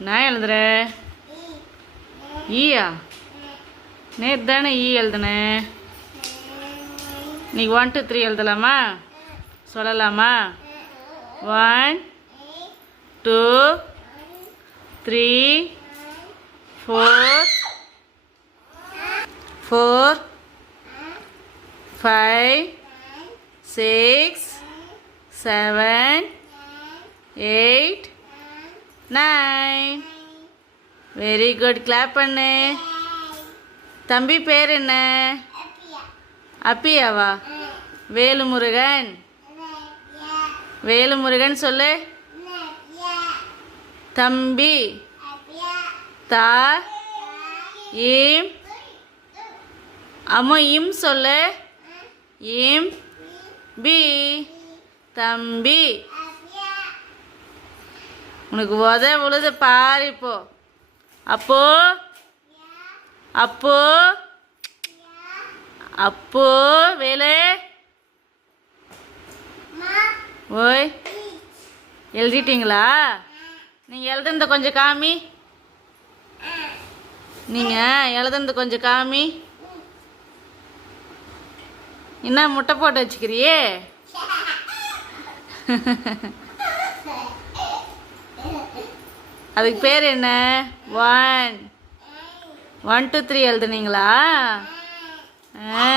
நான் எழுதுற ஈயா நேற்று தானே ஈ எழுதுனேன் இன்னைக்கு ஒன் டூ த்ரீ எழுதலாமா சொல்லலாமா one two three four four five six seven eight nine very good clap பண்ணு. தம்பி பேர் என்ன? அப்பியாவா? வேலுமுருகன். வேலுமுருகன் சொல்லு. தம்பி. தா. இம். அம்மா இம் சொல்லு. இம். பி. தம்பி. உனக்கு உத உழுது பாரு இப்போ. அப்போ? அப்போ? அப்போ வேலை? ஓய். எழுதிட்டீங்களா? நீங்கள் எழுதுனத கொஞ்சம் காமி. நீங்கள் எழுதுனது கொஞ்சம் காமி. என்ன முட்டை போட்டு வச்சுக்கிறியே? அதுக்கு பேர் என்ன? ஒன் ஒன் டூ த்ரீ எழுதுனீங்களா? ஆ.